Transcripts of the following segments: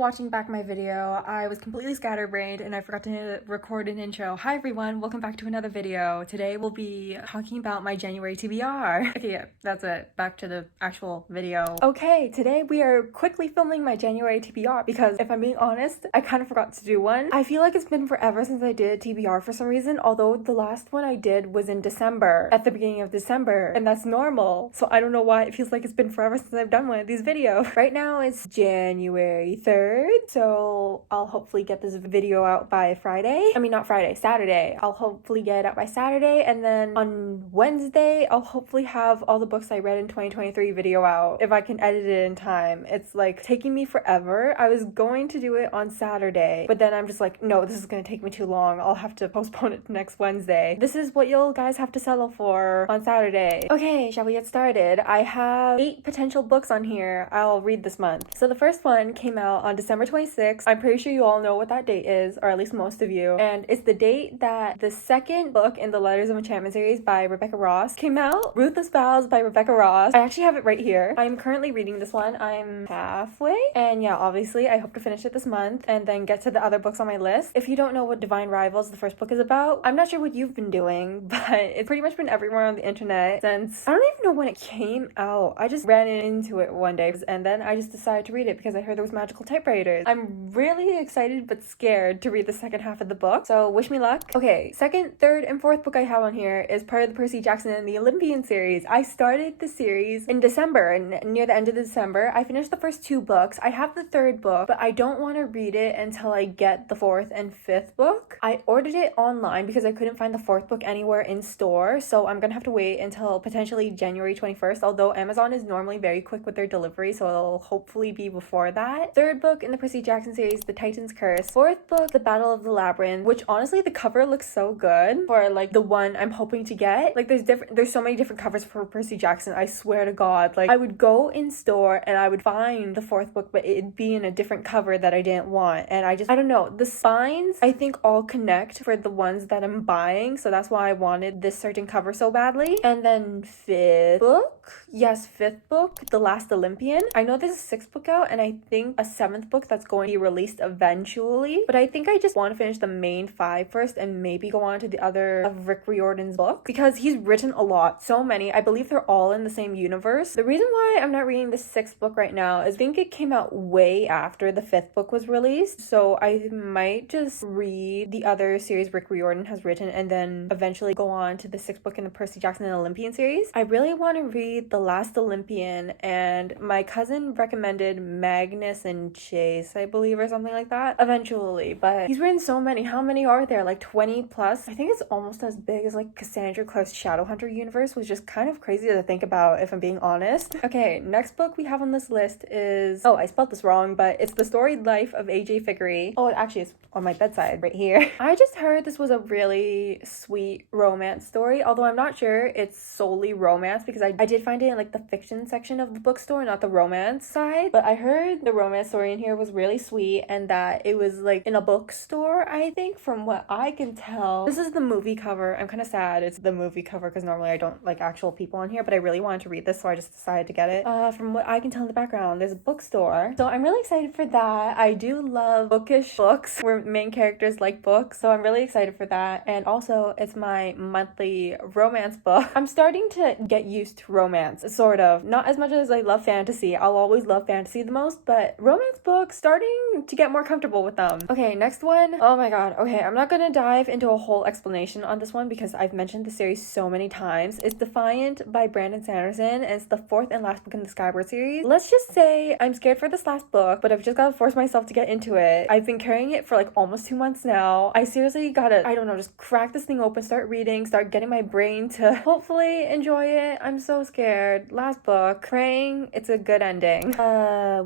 watching back my video, I was completely scatterbrained and I forgot to record an intro. Hi everyone, welcome back to another video. Today we'll be talking about my January TBR. Okay, yeah, that's it. Back to the actual video. Okay, today we are quickly filming my January TBR because if I'm being honest, I kind of forgot to do one. I feel like it's been forever since I did a TBR for some reason, although the last one I did was in December, at the beginning of December, and that's normal. So I don't know why it feels like it's been forever since I've done one of these videos. Right now it's January 3rd, so I'll hopefully get this video out by Friday. I mean, not Friday, Saturday. I'll hopefully get it out by Saturday, and then on Wednesday, I'll hopefully have all the books I read in 2023 video out, if I can edit it in time. It's like taking me forever. I was going to do it on Saturday, but then I'm just like, no, this is gonna take me too long. I'll have to postpone it to next Wednesday. This is what you'll guys have to settle for on Saturday. Okay, shall we get started? I have 8 potential books on here I'll read this month. So the first one came out on December 26th. I'm pretty sure you all know what that date is, or at least most of you. And it's the date that the second book in the Letters of Enchantment series by Rebecca Ross came out. Ruthless Vows by Rebecca Ross. I actually have it right here. I'm currently reading this one. I'm halfway. And yeah, obviously I hope to finish it this month and then get to the other books on my list. If you don't know what Divine Rivals, the first book, is about, I'm not sure what you've been doing, but it's pretty much been everywhere on the internet since, I don't even know when it came out. I just ran into it one day and then I just decided to read it because I heard there was magical typewriters. I'm really excited but scared to read the second half of the book, so wish me luck. Okay, second, third, and fourth book I have on here is part of the Percy Jackson and the Olympian series. I started the series in December, and near the end of December, I finished the first 2 books. I have the third book, but I don't want to read it until I get the 4th and 5th book. I ordered it online because I couldn't find the 4th book anywhere in store, so I'm gonna have to wait until potentially January 21st, although Amazon is normally very quick with their delivery, so it'll hopefully be before that. Third book in the Percy Jackson series, The Titan's Curse. Fourth book, The Battle of the Labyrinth, which honestly the cover looks so good for like the one I'm hoping to get. Like there's so many different covers for Percy Jackson, I swear to God. Like I would go in store and I would find the 4th book, but it'd be in a different cover that I didn't want, and I don't know, the spines I think all connect for the ones that I'm buying, so that's why I wanted this certain cover so badly. And then 5th book, yes, 5th book, The Last Olympian. I know there's a 6th book out and I think a 7th book that's going to be released eventually, but I think I just want to finish the main 5 first and maybe go on to the other of Rick Riordan's book, because he's written a lot, so many. I believe they're all in the same universe. The reason why I'm not reading the 6th book right now is I think it came out way after the 5th book was released, so I might just read the other series Rick Riordan has written and then eventually go on to the 6th book in the Percy Jackson and Olympian series. I really want to read The Last Olympian, and my cousin recommended Magnus and Chase, I believe, or something like that, eventually, but he's written so many. How many are there? Like 20 plus? I think it's almost as big as like Cassandra Clare's Shadowhunter universe, which is kind of crazy to think about if I'm being honest. Okay, next book we have on this list is, oh, I spelled this wrong, but it's The Storied Life of AJ Figgery. Oh, actually it's on my bedside right here. I just heard this was a really sweet romance story, although I'm not sure it's solely romance because I did find it in like the fiction section of the bookstore, not the romance side, but I heard the romance story in here was really sweet and that it was like in a bookstore, I think, from what I can tell. This is the movie cover. I'm kind of sad it's the movie cover because normally I don't like actual people on here, but I really wanted to read this, so I just decided to get it. From what I can tell in the background, there's a bookstore, so I'm really excited for that. I do love bookish books where main characters like books, so I'm really excited for that. And also it's my monthly romance book. I'm starting to get used to romance, sort of. Not as much as I love fantasy. I'll always love fantasy the most, but romance books, starting to get more comfortable with them. Okay, next one. Oh my god. Okay, I'm not gonna dive into a whole explanation on this one because I've mentioned the series so many times. It's Defiant by Brandon Sanderson, and it's the 4th and last book in the Skyward series. Let's just say I'm scared for this last book, but I've just gotta force myself to get into it. I've been carrying it for like almost 2 months now. I seriously gotta, I don't know, just crack this thing open, start reading, start getting my brain to hopefully enjoy it. I'm so scared. Last book. Praying it's a good ending.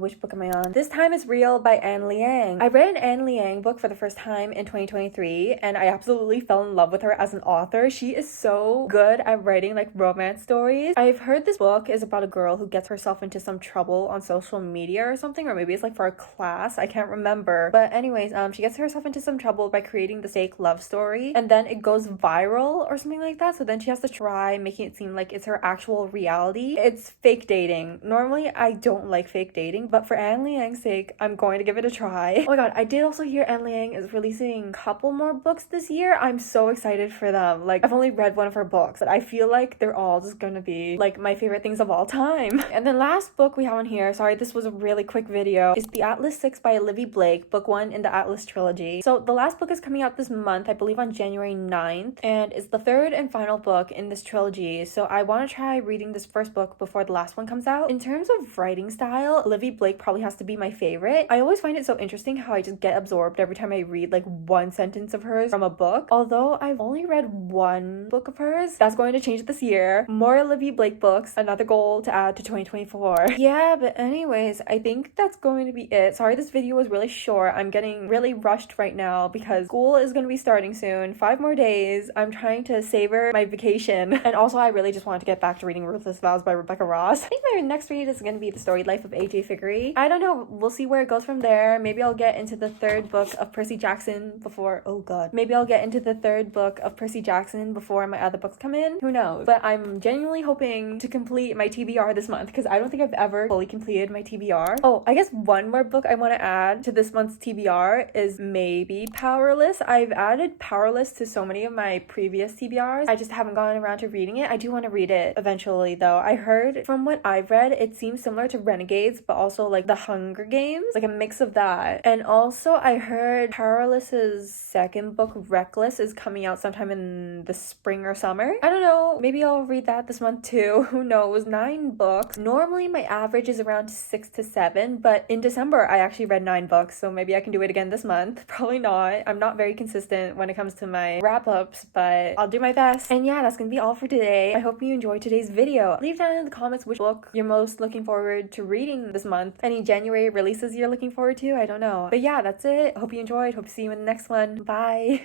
Which book am I on? This Time Is Real by Anne Liang. I read an Anne Liang book for the first time in 2023 and I absolutely fell in love with her as an author. She is so good at writing like romance stories. I've heard this book is about a girl who gets herself into some trouble on social media or something, or maybe it's like for a class, I can't remember, but anyways, she gets herself into some trouble by creating this fake love story and then it goes viral or something like that, so then she has to try making it seem like it's her actual reality. It's fake dating. Normally, I don't like fake dating, but for Anne Liang's sake, I'm going to give it a try. Oh my god, I did also hear Anne Liang is releasing a couple more books this year. I'm so excited for them. Like, I've only read one of her books, but I feel like they're all just gonna be like my favorite things of all time. And then last book we have on here, sorry, this was a really quick video, is The Atlas 6 by Olivia Blake, book 1 in the Atlas trilogy. So the last book is coming out this month, I believe on January 9th, and it's the third and final book in this trilogy. So I want to try reading this first book before the last one comes out. In terms of writing style, Olivia Blake probably has to be my favorite. I always find it so interesting how I just get absorbed every time I read like one sentence of hers from a book. Although I've only read one book of hers, that's going to change this year. More Olivia Blake books, another goal to add to 2024. Yeah, but anyways, I think that's going to be it. Sorry this video was really short. I'm getting really rushed right now because school is going to be starting soon. 5 more days. I'm trying to savor my vacation. And also I really just wanted to get back to reading Ruthless Vows by Rebecca Ross. I think my next read is going to be The Storied Life of AJ Figgery. I don't know. We'll see where it goes from there. Maybe I'll get into the third book of Percy Jackson before... oh god. Maybe I'll get into the third book of Percy Jackson before my other books come in. Who knows? But I'm genuinely hoping to complete my TBR this month because I don't think I've ever fully completed my TBR. Oh, I guess one more book I want to add to this month's TBR is maybe Powerless. I've added Powerless to so many of my previous TBRs. I just haven't gotten around to reading it. I do want to read it eventually though. I heard from what I've read, it seems similar to Renegades, but also like the Hunger Games, like a mix of that. And also I heard Powerless's second book, Reckless, is coming out sometime in the spring or summer. I don't know. Maybe I'll read that this month too. Who knows? 9 books. Normally my average is around 6 to 7, but in December I actually read 9 books, so maybe I can do it again this month. Probably not. I'm not very consistent when it comes to my wrap-ups, but I'll do my best. And yeah, that's gonna be all for today. I hope you enjoyed today's video. Leave down in the comments which book you're most looking forward to reading this month. Any January releases you're looking forward to, I don't know. But yeah, that's it. Hope you enjoyed. Hope to see you in the next one. Bye!